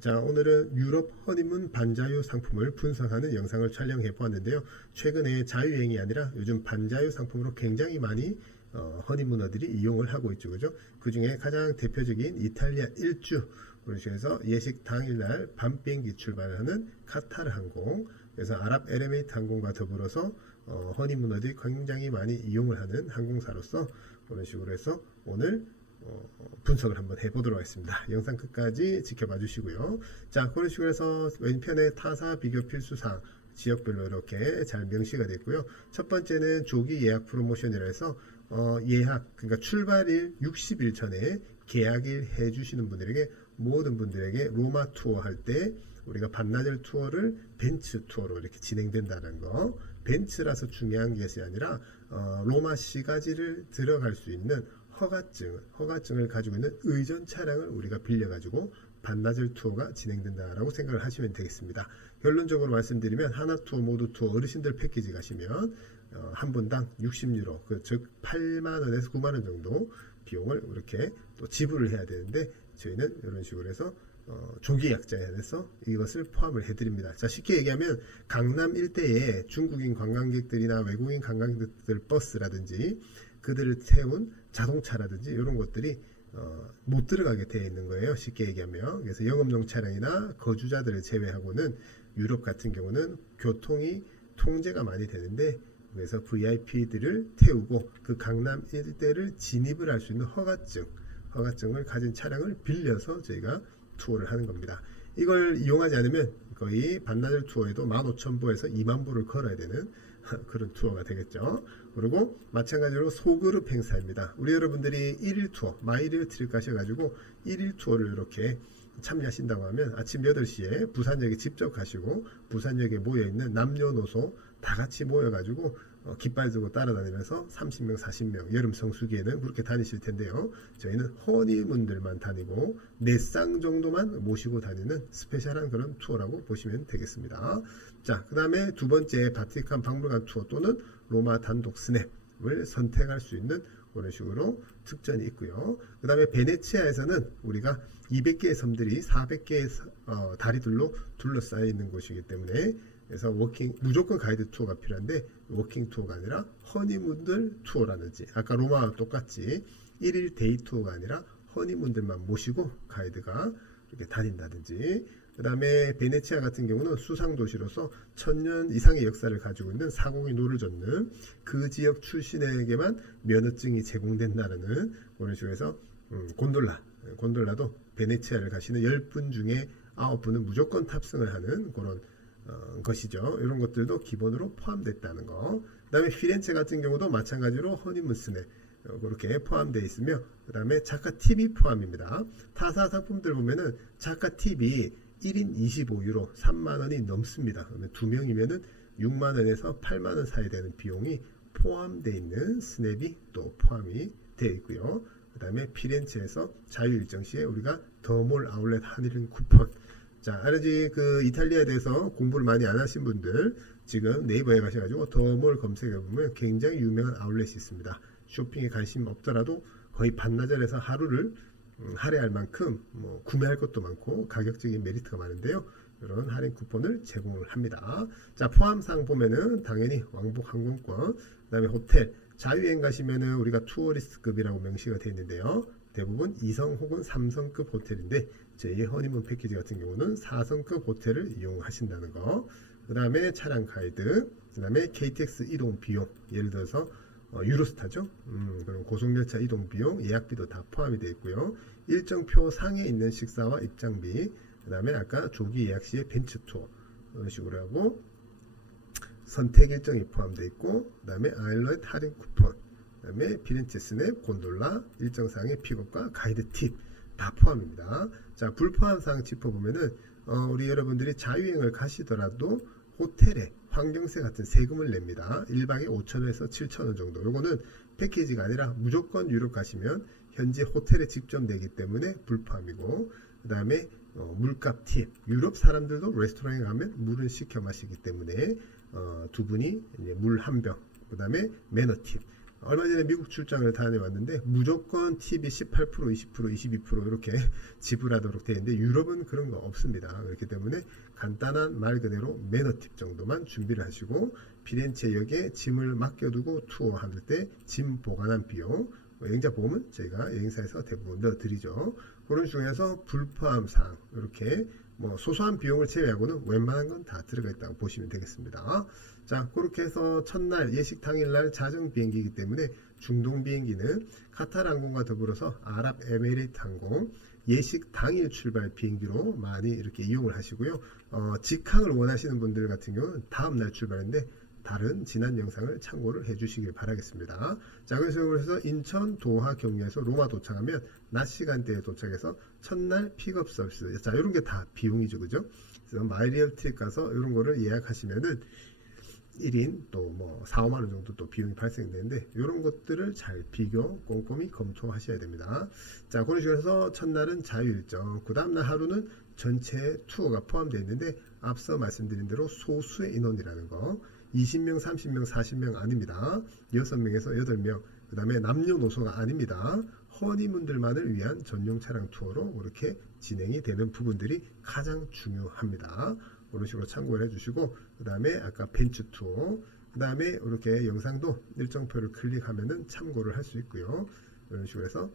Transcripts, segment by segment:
자, 오늘은 유럽 허니문 반자유 상품을 분석하는 영상을 촬영해 보았는데요. 최근에 자유여행이 아니라 요즘 반자유 상품으로 굉장히 많이 허니문어들이 이용을 하고 있죠. 그죠? 그 중에 가장 대표적인 이탈리아 일주, 그래서 예식 당일날 밤 비행기 출발하는 카타르 항공, 그래서 아랍 에미레이트 항공과 더불어서 허니문어들이 굉장히 많이 이용을 하는 항공사로서 그런 식으로 해서 오늘 분석을 한번 해보도록 하겠습니다. 영상 끝까지 지켜봐 주시고요. 자, 그런 식으로 해서 왼편에 타사 비교 필수사항 지역별로 이렇게 잘 명시가 됐고요. 첫 번째는 조기 예약 프로모션이라 해서 예약, 그러니까 출발일 60일 전에 계약일 해주시는 분들에게, 모든 분들에게 로마 투어 할 때 우리가 반나절 투어를 벤츠 투어로 이렇게 진행된다는 거. 벤츠라서 중요한 것이 아니라 로마 시가지를 들어갈 수 있는 허가증을 가지고 있는 의전 차량을 우리가 빌려가지고 반나절 투어가 진행된다라고 생각을 하시면 되겠습니다. 결론적으로 말씀드리면 하나 투어, 모두 투어, 어르신들 패키지 가시면 한 분당 60유로, 즉 8만원에서 9만원 정도 비용을 이렇게 또 지불을 해야 되는데, 저희는 이런 식으로 해서 조기 약자에 한해서 이것을 포함을 해드립니다. 자, 쉽게 얘기하면 강남 일대에 중국인 관광객들이나 외국인 관광객들 버스라든지 그들을 태운 자동차라든지 이런 것들이 못 들어가게 되어 있는 거예요. 쉽게 얘기하면. 그래서 영업용 차량이나 거주자들을 제외하고는 유럽 같은 경우는 교통이 통제가 많이 되는데, 그래서 VIP들을 태우고 그 강남 일대를 진입을 할 수 있는 허가증을 가진 차량을 빌려서 저희가 투어를 하는 겁니다. 이걸 이용하지 않으면 거의 반나절 투어에도 15,000부에서 20,000부를 걸어야 되는 그런 투어가 되겠죠. 그리고 마찬가지로 소그룹 행사입니다. 우리 여러분들이 1일 투어, 마이리어 트립 가셔가지고 1일 투어를 이렇게 참여하신다고 하면 아침 8시에 부산역에 직접 가시고 부산역에 모여있는 남녀노소 다 같이 모여가지고 깃발 들고 따라다니면서 30명, 40명, 여름 성수기에는 그렇게 다니실 텐데요. 저희는 허니문들만 다니고 4쌍 정도만 모시고 다니는 스페셜한 그런 투어라고 보시면 되겠습니다. 자, 그 다음에 두 번째 바티칸 박물관 투어 또는 로마 단독 스냅을 선택할 수 있는 그런 식으로 특전이 있고요. 그 다음에 베네치아에서는 우리가 200개의 섬들이 400개의 다리들로 둘러싸여 있는 곳이기 때문에, 그래서 무조건 가이드 투어가 필요한데 워킹 투어가 아니라 허니문들 투어라든지, 아까 로마와 똑같이 1일 데이 투어가 아니라 허니문들만 모시고 가이드가 이렇게 다닌다든지, 그 다음에 베네치아 같은 경우는 수상도시로서 1000년 이상의 역사를 가지고 있는 사공이 노를 젓는 그 지역 출신에게만 면허증이 제공된다는 그런 식으로 해서 곤돌라도 베네치아를 가시는 10분 중에 9분은 무조건 탑승을 하는 그런 것이죠. 이런 것들도 기본으로 포함됐다는 거. 그 다음에 피렌체 같은 경우도 마찬가지로 허니문 스냅 그렇게 포함되어 있으며, 그 다음에 작가 팁이 포함입니다. 타사 상품들 보면은 작가 팁이 1인 25유로 3만원이 넘습니다. 그러면 2명이면은 6만원에서 8만원 사이 되는 비용이 포함되어 있는 스냅이 또 포함이 되어 있고요. 그 다음에 피렌체에서 자유일정 시에 우리가 더몰 아울렛 한일인 쿠폰. 자, 아직 그 이탈리아에 대해서 공부를 많이 안 하신 분들 지금 네이버에 가셔가지고 더몰 검색해 보면 굉장히 유명한 아울렛이 있습니다. 쇼핑에 관심 없더라도 거의 반나절에서 하루를 할애할 만큼 구매할 것도 많고 가격적인 메리트가 많은데요. 이런 할인 쿠폰을 제공을 합니다. 자, 포함사항 보면은 당연히 왕복 항공권, 그 다음에 호텔, 자유여행 가시면은 우리가 투어리스트급이라고 명시가 되어 있는데요. 대부분 2성 혹은 3성급 호텔인데 저희 허니문 패키지 같은 경우는 4성급 호텔을 이용하신다는 거. 그 다음에 차량 가이드, 그 다음에 KTX 이동 비용, 예를 들어서 유로스타죠. 그럼 고속열차 이동 비용, 예약비도 다 포함이 되어 있고요. 일정표 상에 있는 식사와 입장비, 그 다음에 아까 조기 예약 시에 벤츠 투어 이런 식으로 하고 선택 일정이 포함되어 있고, 그 다음에 아일랜드 할인 쿠폰, 그 다음에 피렌체 스냅, 곤돌라, 일정사항의 픽업과 가이드 팁 다 포함입니다. 자, 불포함 사항 짚어보면은 우리 여러분들이 자유여행을 가시더라도 호텔에 환경세 같은 세금을 냅니다. 1박에 5,000원에서 7,000원 정도. 요거는 패키지가 아니라 무조건 유럽 가시면 현지 호텔에 직접 내기 때문에 불포함이고, 그 다음에 물값 팁. 유럽 사람들도 레스토랑에 가면 물을 시켜 마시기 때문에 두 분이 물 한 병, 그 다음에 매너 팁. 얼마 전에 미국 출장을 다녀왔는데 무조건 TV 18%, 20%, 22% 이렇게 지불하도록 되어 있는데 유럽은 그런 거 없습니다. 그렇기 때문에 간단한 말 그대로 매너팁 정도만 준비를 하시고 피렌체역에 짐을 맡겨두고 투어할 때 짐 보관한 비용, 여행자 보험은 저희가 여행사에서 대부분 넣어드리죠. 그런 중에서 불포함 사항 이렇게 뭐 소소한 비용을 제외하고는 웬만한 건 다 들어가 있다고 보시면 되겠습니다. 자, 그렇게 해서 첫날 예식 당일날 자정 비행기이기 때문에 중동 비행기는 카타르 항공과 더불어서 아랍에미리트 항공 예식 당일 출발 비행기로 많이 이렇게 이용을 하시고요. 직항을 원하시는 분들 같은 경우는 다음날 출발인데 다른 지난 영상을 참고를 해주시길 바라겠습니다. 자, 그래서 인천, 도하, 경유에서 로마 도착하면 낮 시간대에 도착해서 첫날 픽업 서비스. 자, 이런 게 다 비용이죠, 그죠? 그래서 마이리얼 트립 가서 이런 거를 예약하시면은 1인 또 뭐 4, 5만 원 정도 또 비용이 발생되는데 이런 것들을 잘 비교 꼼꼼히 검토하셔야 됩니다. 자, 그런 식으로 해서 첫날은 자유일정, 그 다음날 하루는 전체 투어가 포함되어 있는데 앞서 말씀드린 대로 소수의 인원이라는 거 20명, 30명, 40명 아닙니다. 6명에서 8명, 그 다음에 남녀노소가 아닙니다. 허니문들만을 위한 전용 차량 투어로 그렇게 진행이 되는 부분들이 가장 중요합니다. 그런 식으로 참고를 해주시고, 그 다음에 아까 벤츠 투어, 그 다음에 이렇게 영상도 일정표를 클릭하면은 참고를 할 수 있고요. 이런 식으로 해서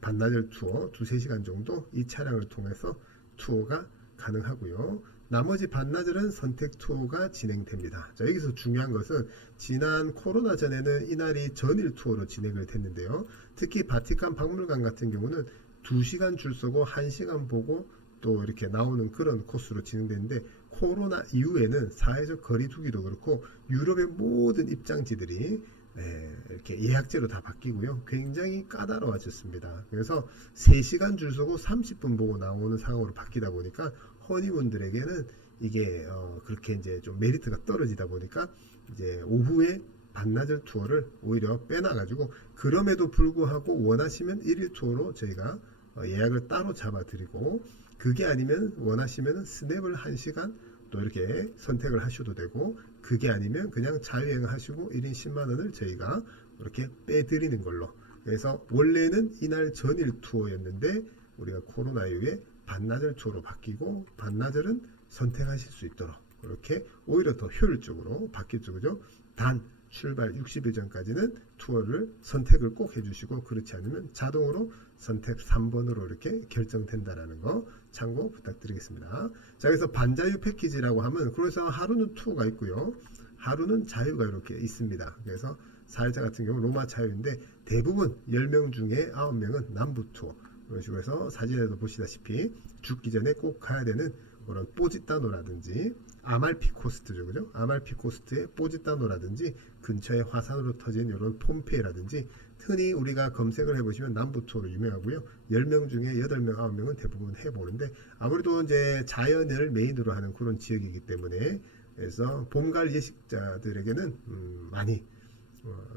반나절 투어 2-3시간 정도 이 차량을 통해서 투어가 가능하고요. 나머지 반나절은 선택 투어가 진행됩니다. 자, 여기서 중요한 것은 지난 코로나 전에는 이날이 전일 투어로 진행을 됐는데요. 특히 바티칸 박물관 같은 경우는 2시간 줄 서고 1시간 보고 또 이렇게 나오는 그런 코스로 진행되는데 코로나 이후에는 사회적 거리두기도 그렇고 유럽의 모든 입장지들이 이렇게 예약제로 다 바뀌고요. 굉장히 까다로워졌습니다. 그래서 3시간 줄 서고 30분 보고 나오는 상황으로 바뀌다 보니까 허니문들에게는 이게 그렇게 이제 좀 메리트가 떨어지다 보니까 이제 오후에 반나절 투어를 오히려 빼놔가지고 그럼에도 불구하고 원하시면 1일 투어로 저희가 예약을 따로 잡아드리고 그게 아니면 원하시면 스냅을 1시간 또 이렇게 선택을 하셔도 되고 그게 아니면 그냥 자유여행을 하시고 1인 10만원을 저희가 이렇게 빼드리는 걸로 그래서 원래는 이날 전일 투어였는데 우리가 코로나 이후에 반나절 투어로 바뀌고 반나절은 선택하실 수 있도록 이렇게 오히려 더 효율적으로 바뀌었죠. 그죠? 단 출발 60일 전까지는 투어를 선택을 꼭 해주시고 그렇지 않으면 자동으로 선택 3번으로 이렇게 결정된다라는 거 참고 부탁드리겠습니다. 자, 그래서 반자유 패키지라고 하면 그래서 하루는 투어가 있고요. 하루는 자유가 이렇게 있습니다. 그래서 4일차 같은 경우 로마 자유인데 대부분 10명 중에 9명은 남부 투어 그런 식으로 해서 사진에도 보시다시피 죽기 전에 꼭 가야 되는 그런 뽀지타노라든지 아말피 코스트죠, 그죠? 아말피 코스트의 뽀지타노라든지 근처에 화산으로 터진 이런 폼페이라든지 흔히 우리가 검색을 해보시면 남부 투어로 유명하고요. 10명 중에 8명, 9명은 대부분 해보는데 아무래도 이제 자연을 메인으로 하는 그런 지역이기 때문에 그래서 봄가을 예식자들에게는 많이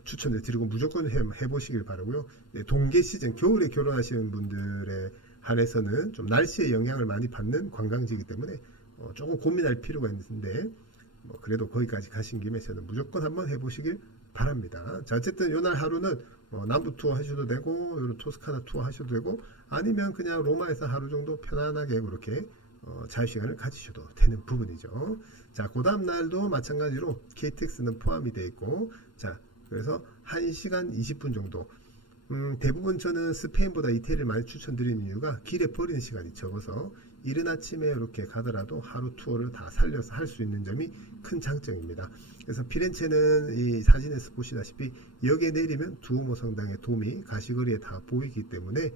추천을 드리고 무조건 해보시길 바라고요. 동계 시즌 겨울에 결혼하시는 분들에 한해서는 좀 날씨의 영향을 많이 받는 관광지이기 때문에 조금 고민할 필요가 있는데 그래도 거기까지 가신 김에 저는 무조건 한번 해보시길 바랍니다. 자, 어쨌든 이날 하루는 남부 투어 하셔도 되고 토스카나 투어 하셔도 되고 아니면 그냥 로마에서 하루 정도 편안하게 그렇게 자유시간을 가지셔도 되는 부분이죠. 자, 그 다음 날도 마찬가지로 KTX는 포함이 되어 있고 자, 그래서 1시간 20분 정도 대부분 저는 스페인보다 이태리를 많이 추천드리는 이유가 길에 버리는 시간이 적어서 이른 아침에 이렇게 가더라도 하루 투어를 다 살려서 할 수 있는 점이 큰 장점입니다. 그래서 피렌체는 이 사진에서 보시다시피 역에 내리면 두오모 성당의 돔이 가시거리에 다 보이기 때문에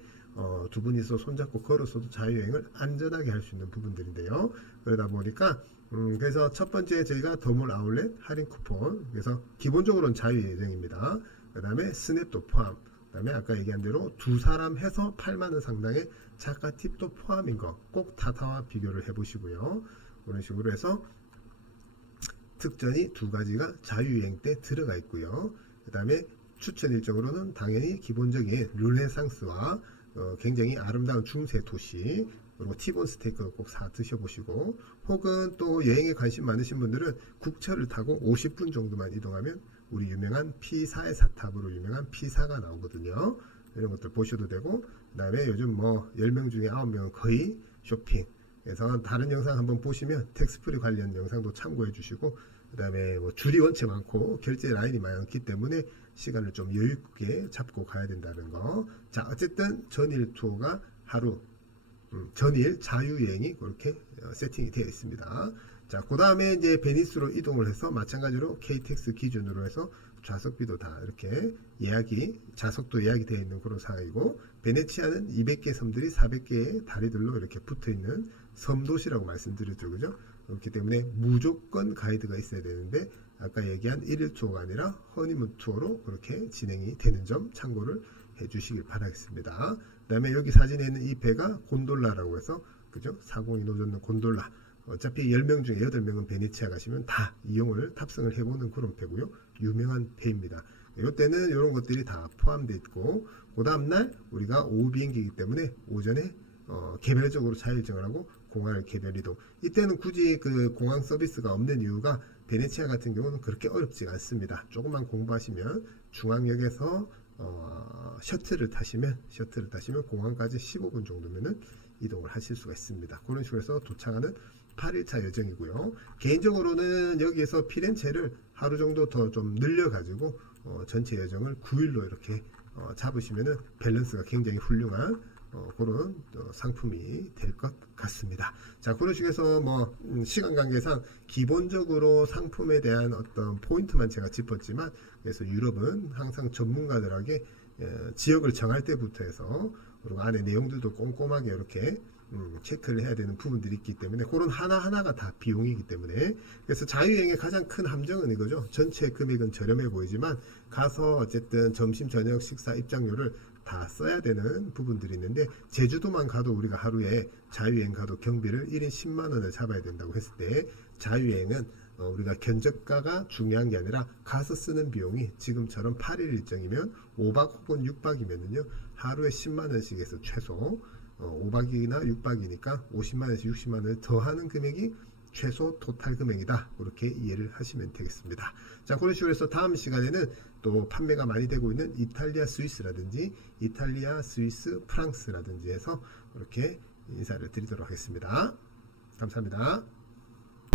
두 분이서 손잡고 걸어서도 자유여행을 안전하게 할 수 있는 부분들인데요. 그러다 보니까 그래서 첫 번째 저희가 더몰 아울렛 할인 쿠폰 그래서 기본적으로는 자유여행입니다. 그 다음에 스냅도 포함 그 다음에 아까 얘기한 대로 두 사람 해서 8만원 상당의 작가 팁도 포함인 거 꼭 타타와 비교를 해보시고요. 그런 식으로 해서 특전이 두 가지가 자유여행 때 들어가 있고요. 그 다음에 추천 일정으로는 당연히 기본적인 르네상스와 굉장히 아름다운 중세 도시 그리고 티본 스테이크도 꼭 사 드셔보시고, 혹은 또 여행에 관심 많으신 분들은 국철을 타고 50분 정도만 이동하면 우리 유명한 피사의 사탑으로 유명한 피사가 나오거든요. 이런 것들 보셔도 되고, 그 다음에 요즘 뭐 10명 중에 9명은 거의 쇼핑. 그래서 다른 영상 한번 보시면 텍스프리 관련 영상도 참고해 주시고, 그 다음에 뭐 줄이 원체 많고 결제 라인이 많기 때문에 시간을 좀 여유 있게 잡고 가야 된다는 거. 자, 어쨌든 전일 투어가 하루, 전일 자유여행이 그렇게 세팅이 되어 있습니다. 자, 그 다음에 이제 베니스로 이동을 해서 마찬가지로 KTX 기준으로 해서 좌석비도 다 이렇게 좌석도 예약이 되어 있는 그런 상황이고, 베네치아는 200개 섬들이 400개의 다리들로 이렇게 붙어 있는 섬도시라고 말씀드렸죠. 그죠? 그렇기 때문에 무조건 가이드가 있어야 되는데, 아까 얘기한 1일 투어가 아니라 허니문 투어로 그렇게 진행이 되는 점 참고를 해 주시길 바라겠습니다. 그 다음에 여기 사진에 있는 이 배가 곤돌라라고 해서, 그죠? 402 노젓는 곤돌라. 어차피 10명 중에 8명은 베네치아 가시면 다 이용을 탑승을 해보는 그런 배고요. 유명한 배입니다. 이때는 이런 것들이 다 포함되어 있고, 그 다음날 우리가 오후 비행기이기 때문에 오전에 개별적으로 자율증을 하고 공항을 개별 이동. 이때는 굳이 그 공항 서비스가 없는 이유가, 베네치아 같은 경우는 그렇게 어렵지가 않습니다. 조금만 공부하시면 중앙역에서 셔틀을 타시면 공항까지 15분 정도면은 이동을 하실 수가 있습니다. 그런 식으로 해서 도착하는 8일차 여정이고요. 개인적으로는 여기에서 피렌체를 하루 정도 더 좀 늘려가지고 전체 여정을 9일로 이렇게 잡으시면은 밸런스가 굉장히 훌륭한 그런 상품이 될 것 같습니다. 자, 그런 식에서 뭐 시간 관계상 기본적으로 상품에 대한 어떤 포인트만 제가 짚었지만, 그래서 유럽은 항상 전문가들에게 지역을 정할 때부터 해서, 그리고 안에 내용들도 꼼꼼하게 이렇게 체크를 해야 되는 부분들이 있기 때문에, 그런 하나하나가 다 비용이기 때문에, 그래서 자유여행의 가장 큰 함정은 이거죠. 전체 금액은 저렴해 보이지만 가서 어쨌든 점심 저녁 식사 입장료를 다 써야 되는 부분들이 있는데, 제주도만 가도 우리가 하루에 자유여행 가도 경비를 1인 10만 원을 잡아야 된다고 했을 때, 자유여행은 우리가 견적가가 중요한 게 아니라 가서 쓰는 비용이 지금처럼 8일 일정이면 5박 혹은 6박이면은요 하루에 10만 원씩 해서 최소 5박이나 6박이니까 50만 원에서 60만 원을 더하는 금액이 최소 토탈 금액이다. 그렇게 이해를 하시면 되겠습니다. 자, 그런 식으로 해서 다음 시간에는 또 판매가 많이 되고 있는 이탈리아, 스위스라든지 이탈리아, 스위스, 프랑스라든지 해서 그렇게 인사를 드리도록 하겠습니다. 감사합니다.